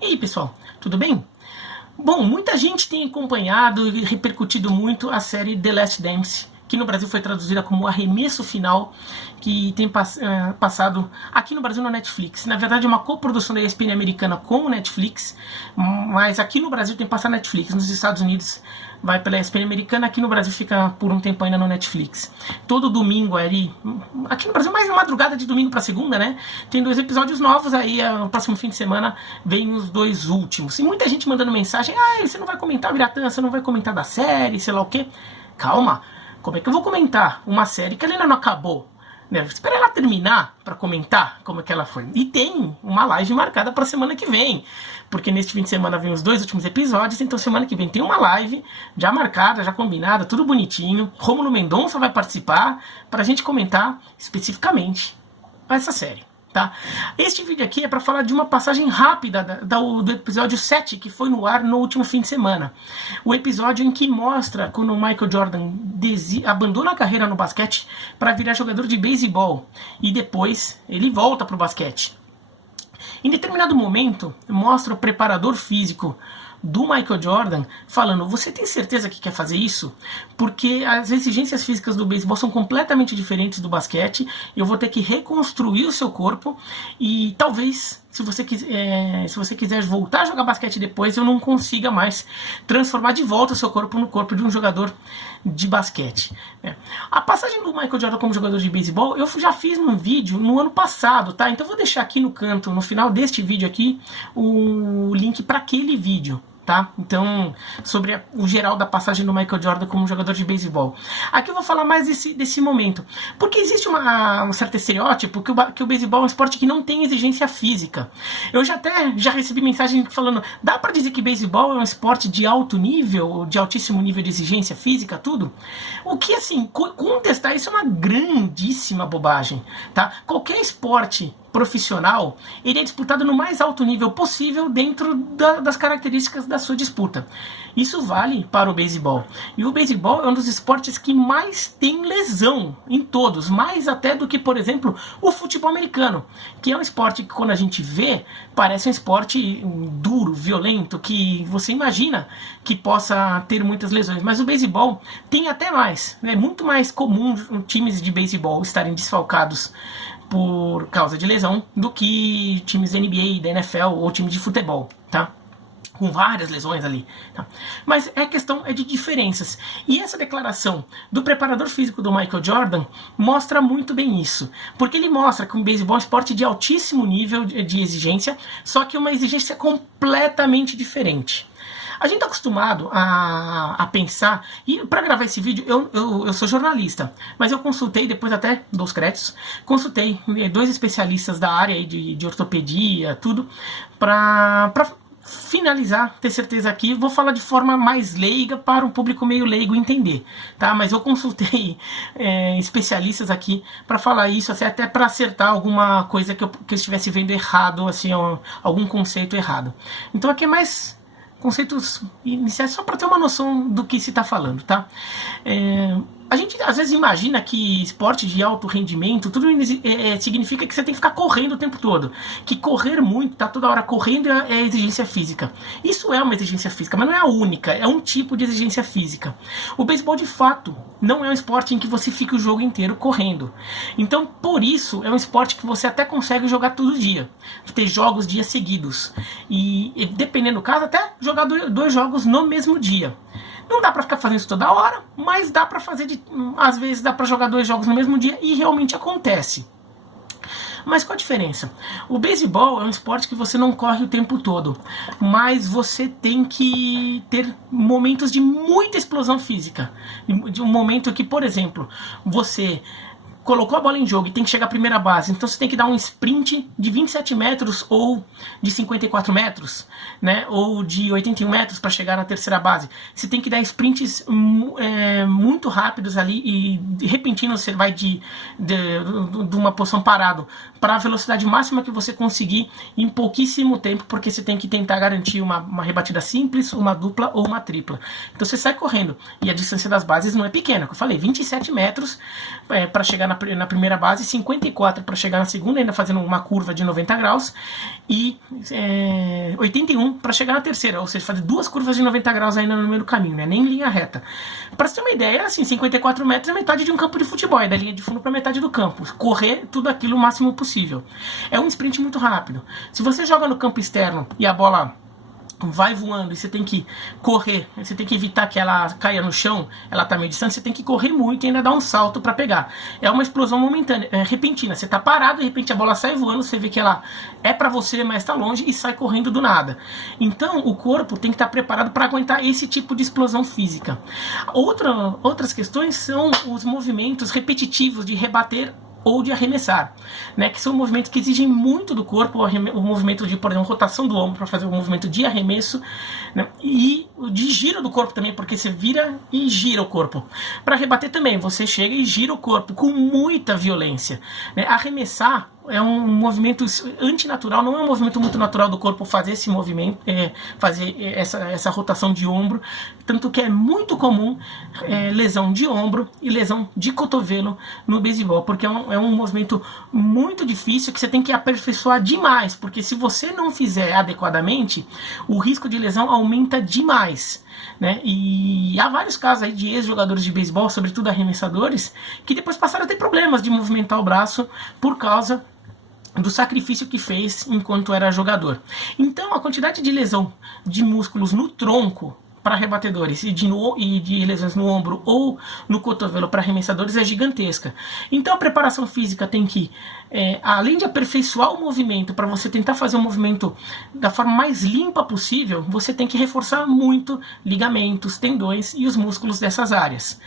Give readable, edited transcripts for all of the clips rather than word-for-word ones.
E aí, pessoal, tudo bem? Bom, muita gente tem acompanhado e repercutido muito a série The Last Dance, que no Brasil foi traduzida como Arremesso Final, que tem passado aqui no Brasil no Netflix. Na verdade é uma coprodução da ESPN americana com o Netflix, mas aqui no Brasil tem passado na Netflix. Nos Estados Unidos vai pela ESPN americana, aqui no Brasil fica por um tempo ainda no Netflix. Todo domingo ali, aqui no Brasil mais na madrugada de domingo para segunda, né? Tem 2 episódios novos, aí no próximo fim de semana vem os 2 últimos. E muita gente mandando mensagem, você não vai comentar Biratã, você não vai comentar da série, sei lá o quê. Calma, como é que eu vou comentar uma série que ela ainda não acabou? Espera ela terminar para comentar como é que ela foi. E tem uma live marcada para semana que vem, porque neste fim de semana vem os 2 últimos episódios, então semana que vem tem uma live já marcada, já combinada, tudo bonitinho. Rômulo Mendonça vai participar para a gente comentar especificamente essa série. Tá? Este vídeo aqui é para falar de uma passagem rápida do episódio 7, que foi no ar no último fim de semana. O episódio em que mostra quando o Michael Jordan abandona a carreira no basquete para virar jogador de beisebol. E depois ele volta para o basquete. Em determinado momento, mostra o preparador físico do Michael Jordan falando: você tem certeza que quer fazer isso? Porque as exigências físicas do beisebol são completamente diferentes do basquete. Eu vou ter que reconstruir o seu corpo e talvez, se você quiser voltar a jogar basquete depois, eu não consiga mais transformar de volta o seu corpo no corpo de um jogador de basquete. A passagem do Michael Jordan como jogador de beisebol, eu já fiz um vídeo no ano passado, tá? Então eu vou deixar aqui no canto, no final deste vídeo aqui, o link para aquele vídeo. Tá? Então, sobre o geral da passagem do Michael Jordan como jogador de beisebol. Aqui eu vou falar mais desse momento. Porque existe um certo estereótipo que o beisebol é um esporte que não tem exigência física. Eu já recebi mensagem falando: dá pra dizer que beisebol é um esporte de alto nível, de altíssimo nível de exigência física, tudo? O que, assim, contestar isso é uma grandíssima bobagem, tá? Qualquer esporte profissional, ele é disputado no mais alto nível possível dentro das características da sua disputa. Isso vale para o beisebol. E o beisebol é um dos esportes que mais tem lesão em todos, mais até do que, por exemplo, o futebol americano, que é um esporte que, quando a gente vê, parece um esporte duro, violento, que você imagina que possa ter muitas lesões. Mas o beisebol tem até mais. É muito mais comum times de beisebol estarem desfalcados por causa de lesão do que times da NBA, da NFL ou times de futebol, tá? Com várias lesões ali, tá? Mas a questão é de diferenças. E essa declaração do preparador físico do Michael Jordan mostra muito bem isso. Porque ele mostra que o beisebol é um esporte de altíssimo nível de exigência, só que uma exigência completamente diferente. A gente está acostumado a pensar, e para gravar esse vídeo eu sou jornalista, mas eu consultei, depois até dos créditos, consultei 2 especialistas da área aí de ortopedia, tudo, para finalizar, ter certeza aqui, vou falar de forma mais leiga para um público meio leigo entender, tá? Mas eu consultei especialistas aqui para falar isso, assim, até para acertar alguma coisa que eu estivesse vendo errado, assim, algum conceito errado. Então aqui é mais conceitos iniciais só para ter uma noção do que se está falando, tá? A gente às vezes imagina que esporte de alto rendimento tudo significa que você tem que ficar correndo o tempo todo, que correr muito, tá toda hora correndo é exigência física. Isso é uma exigência física, mas não é a única, é um tipo de exigência física. O beisebol de fato não é um esporte em que você fica o jogo inteiro correndo. Então, por isso, é um esporte que você até consegue jogar todo dia, ter jogos dias seguidos, e dependendo do caso, até jogar 2 jogos no mesmo dia. Não dá pra ficar fazendo isso toda hora, mas dá pra fazer, às vezes dá pra jogar 2 jogos no mesmo dia e realmente acontece. Mas qual a diferença? O beisebol é um esporte que você não corre o tempo todo, mas você tem que ter momentos de muita explosão física. De um momento que, por exemplo, você colocou a bola em jogo e tem que chegar à primeira base, então você tem que dar um sprint de 27 metros ou de 54 metros, né? Ou de 81 metros para chegar na terceira base. Você tem que dar sprints muito rápidos ali e repentino você vai de uma posição parado para a velocidade máxima que você conseguir em pouquíssimo tempo, porque você tem que tentar garantir uma rebatida simples, uma dupla ou uma tripla. Então você sai correndo e a distância das bases não é pequena, como eu falei, 27 metros para chegar na na primeira base, 54 para chegar na segunda, ainda fazendo uma curva de 90 graus, e 81 para chegar na terceira, ou seja, fazer 2 curvas de 90 graus ainda no meio do caminho, né? Nem linha reta. Para você ter uma ideia, assim, 54 metros é metade de um campo de futebol, é da linha de fundo para metade do campo. Correr tudo aquilo o máximo possível. É um sprint muito rápido. Se você joga no campo externo e a bola vai voando e você tem que correr, você tem que evitar que ela caia no chão, ela está meio distante, você tem que correr muito e ainda dar um salto para pegar. É uma explosão momentânea, repentina. Você está parado, de repente a bola sai voando, você vê que ela é para você, mas está longe e sai correndo do nada. Então o corpo tem que estar preparado para aguentar esse tipo de explosão física. Outras questões são os movimentos repetitivos de rebater ou de arremessar, né, que são movimentos que exigem muito do corpo, o movimento de, por exemplo, rotação do ombro para fazer o movimento de arremesso, né, e de giro do corpo também, porque você vira e gira o corpo. Para rebater também, você chega e gira o corpo com muita violência, né. Arremessar é um movimento antinatural, não é um movimento muito natural do corpo fazer esse movimento, fazer essa rotação de ombro, tanto que é muito comum lesão de ombro e lesão de cotovelo no beisebol, porque é um movimento muito difícil que você tem que aperfeiçoar demais, porque se você não fizer adequadamente, o risco de lesão aumenta demais. Né? E há vários casos aí de ex-jogadores de beisebol, sobretudo arremessadores, que depois passaram a ter problemas de movimentar o braço por causa do sacrifício que fez enquanto era jogador. Então a quantidade de lesão de músculos no tronco para rebatedores e de lesões no ombro ou no cotovelo para arremessadores é gigantesca. Então a preparação física tem que, além de aperfeiçoar o movimento para você tentar fazer o movimento da forma mais limpa possível, você tem que reforçar muito ligamentos, tendões e os músculos dessas áreas.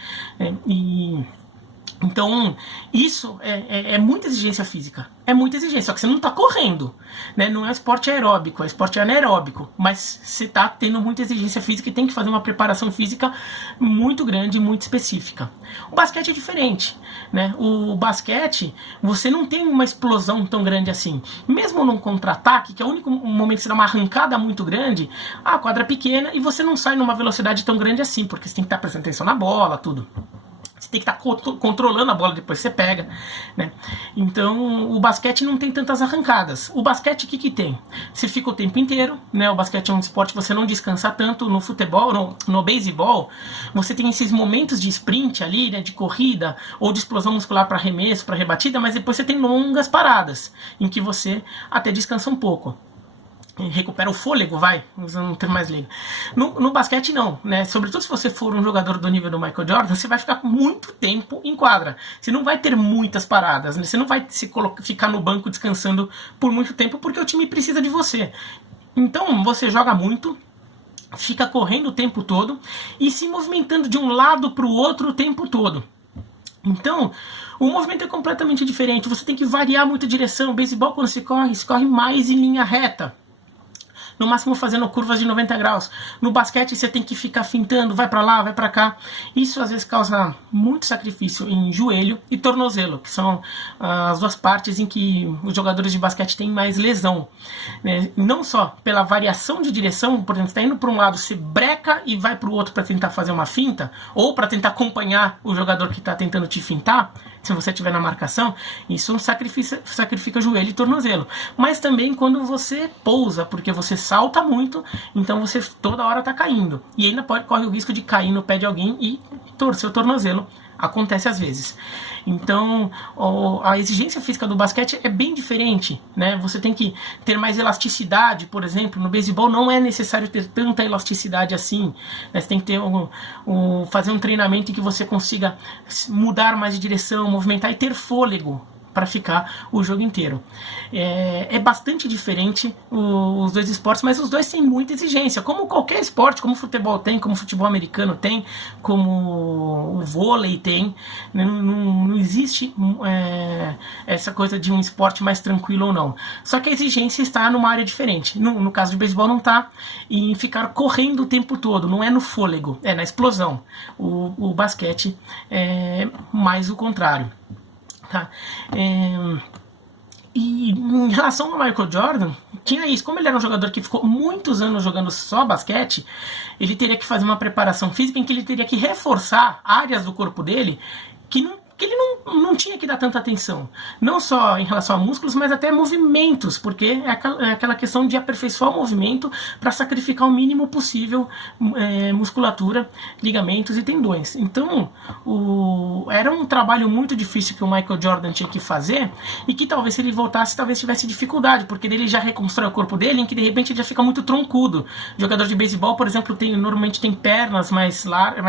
Então, isso é muita exigência física. É muita exigência, só que você não está correndo, né? Não é esporte aeróbico, é esporte anaeróbico. Mas você está tendo muita exigência física e tem que fazer uma preparação física muito grande, muito específica. O basquete é diferente, né? O basquete, você não tem uma explosão tão grande assim. Mesmo num contra-ataque, que é o único momento que você dá uma arrancada muito grande, a quadra é pequena e você não sai numa velocidade tão grande assim, porque você tem que estar prestando atenção na bola, tudo. Você tem que estar controlando a bola depois que você pega, né? Então o basquete não tem tantas arrancadas. O basquete o que tem? Você fica o tempo inteiro, né? O basquete é um esporte que você não descansa tanto. No futebol, no beisebol, você tem esses momentos de sprint ali, né? De corrida ou de explosão muscular para arremesso, para rebatida, mas depois você tem longas paradas em que você até descansa um pouco. Recupera o fôlego, vai, usando um termo mais leigo. No basquete não, né? Sobretudo se você for um jogador do nível do Michael Jordan, você vai ficar muito tempo em quadra. Você não vai ter muitas paradas, né? Você não vai ficar no banco descansando por muito tempo, porque o time precisa de você. Então você joga muito, fica correndo o tempo todo e se movimentando de um lado para o outro o tempo todo. Então, o movimento é completamente diferente. Você tem que variar muito a direção. O beisebol, quando se corre mais em linha reta. No máximo fazendo curvas de 90 graus. No basquete você tem que ficar fintando, vai para lá, vai para cá. Isso às vezes causa muito sacrifício em joelho e tornozelo, que são as duas partes em que os jogadores de basquete têm mais lesão. Não só pela variação de direção, por exemplo, você está indo para um lado, você breca e vai para o outro para tentar fazer uma finta, ou para tentar acompanhar o jogador que está tentando te fintar, se você estiver na marcação, isso sacrifica joelho e tornozelo. Mas também quando você pousa, porque você salta muito, então você toda hora está caindo. E ainda corre o risco de cair no pé de alguém e torcer o tornozelo. Acontece às vezes. Então, a exigência física do basquete é bem diferente, né? Você tem que ter mais elasticidade, por exemplo. No beisebol não é necessário ter tanta elasticidade assim, né? Você tem que ter fazer um treinamento em que você consiga mudar mais de direção, movimentar e ter fôlego para ficar o jogo inteiro. É bastante diferente os dois esportes, mas os dois têm muita exigência, como qualquer esporte, como o futebol tem, como o futebol americano tem, como o vôlei tem. Não existe essa coisa de um esporte mais tranquilo ou não. Só que a exigência está numa área diferente. No caso do beisebol não está em ficar correndo o tempo todo, não é no fôlego, é na explosão. O basquete é mais o contrário. Tá. E em relação ao Michael Jordan, tinha isso. Como ele era um jogador que ficou muitos anos jogando só basquete, ele teria que fazer uma preparação física em que ele teria que reforçar áreas do corpo dele que que ele não tinha que dar tanta atenção, não só em relação a músculos, mas até movimentos, porque é aquela questão de aperfeiçoar o movimento para sacrificar o mínimo possível musculatura, ligamentos e tendões. Então, era um trabalho muito difícil que o Michael Jordan tinha que fazer, e que talvez se ele voltasse, talvez tivesse dificuldade, porque ele já reconstrói o corpo dele, em que de repente ele já fica muito troncudo. O jogador de beisebol, por exemplo, normalmente tem pernas mais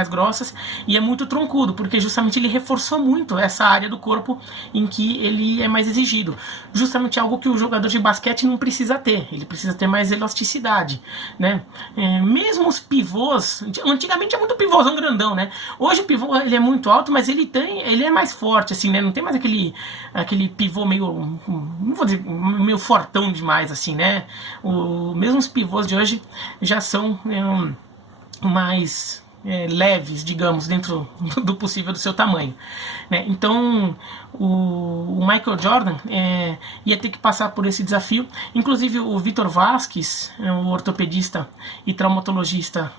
grossas e é muito troncudo, porque justamente ele reforçou muito essa área do corpo em que ele é mais exigido. Justamente algo que o jogador de basquete não precisa ter, ele precisa ter mais elasticidade, né? Mesmo os pivôs, antigamente é muito pivôzão grandão, né? Hoje o pivô ele é muito alto, mas ele é mais forte, assim, né? Não tem mais aquele pivô meio, não vou dizer, meio fortão demais, assim, né? Mesmo os pivôs de hoje já são mais leves, digamos, dentro do possível do seu tamanho, né? Então o Michael Jordan ia ter que passar por esse desafio. Inclusive o Vitor Vasquez, o ortopedista e traumatologista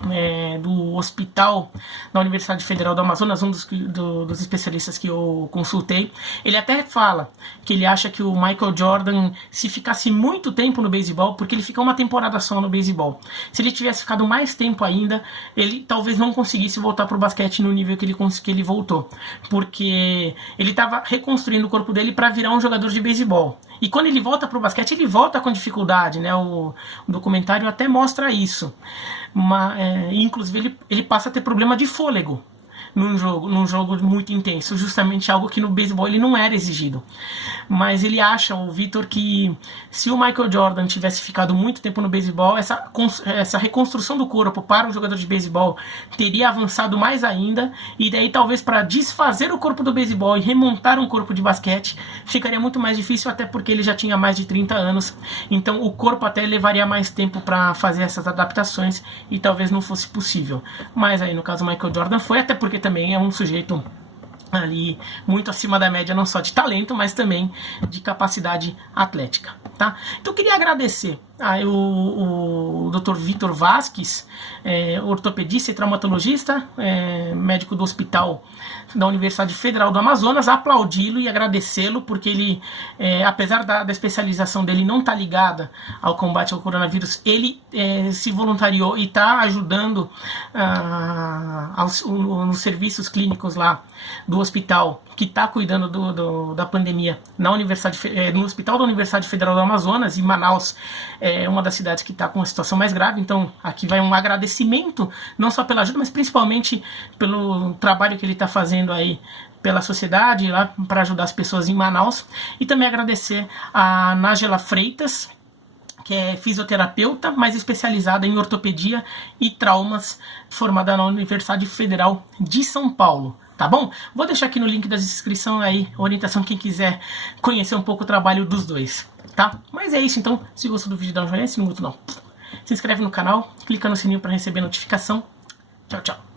do hospital da Universidade Federal do Amazonas, um dos especialistas que eu consultei, ele até fala que ele acha que o Michael Jordan, se ficasse muito tempo no beisebol, porque ele fica uma temporada só no beisebol, se ele tivesse ficado mais tempo ainda, ele talvez não conseguisse voltar para o basquete no nível que ele voltou, porque ele estava reconstruindo o corpo dele para virar um jogador de beisebol. E quando ele volta para o basquete, ele volta com dificuldade, né? O documentário até mostra isso. Inclusive, ele passa a ter problema de fôlego num jogo muito intenso, justamente algo que no beisebol ele não era exigido. Mas ele acha, o Vitor, que se o Michael Jordan tivesse ficado muito tempo no beisebol, essa reconstrução do corpo para um jogador de beisebol teria avançado mais ainda, e daí talvez para desfazer o corpo do beisebol e remontar um corpo de basquete ficaria muito mais difícil, até porque ele já tinha mais de 30 anos, então o corpo até levaria mais tempo para fazer essas adaptações e talvez não fosse possível. Mas aí no caso o Michael Jordan foi, até porque também é um sujeito ali muito acima da média, não só de talento, mas também de capacidade atlética, tá? Então eu queria agradecer o Dr. Vitor Vasquez, ortopedista e traumatologista, médico do hospital da Universidade Federal do Amazonas, aplaudi-lo e agradecê-lo, porque ele, apesar da especialização dele não estar ligada ao combate ao coronavírus, ele se voluntariou e está ajudando nos serviços clínicos lá do hospital que está cuidando da pandemia no hospital da Universidade Federal do Amazonas, em Manaus, uma das cidades que está com a situação mais grave. Então aqui vai um agradecimento, não só pela ajuda, mas principalmente pelo trabalho que ele está fazendo aí pela sociedade, lá para ajudar as pessoas em Manaus. E também agradecer a Nájela Freitas, que é fisioterapeuta, mas especializada em ortopedia e traumas, formada na Universidade Federal de São Paulo. Tá bom? Vou deixar aqui no link da descrição aí, orientação quem quiser conhecer um pouco o trabalho dos dois, tá? Mas é isso, então, se gostou do vídeo, dá um joinha, se não gostou não, se inscreve no canal, clica no sininho para receber notificação. Tchau, tchau.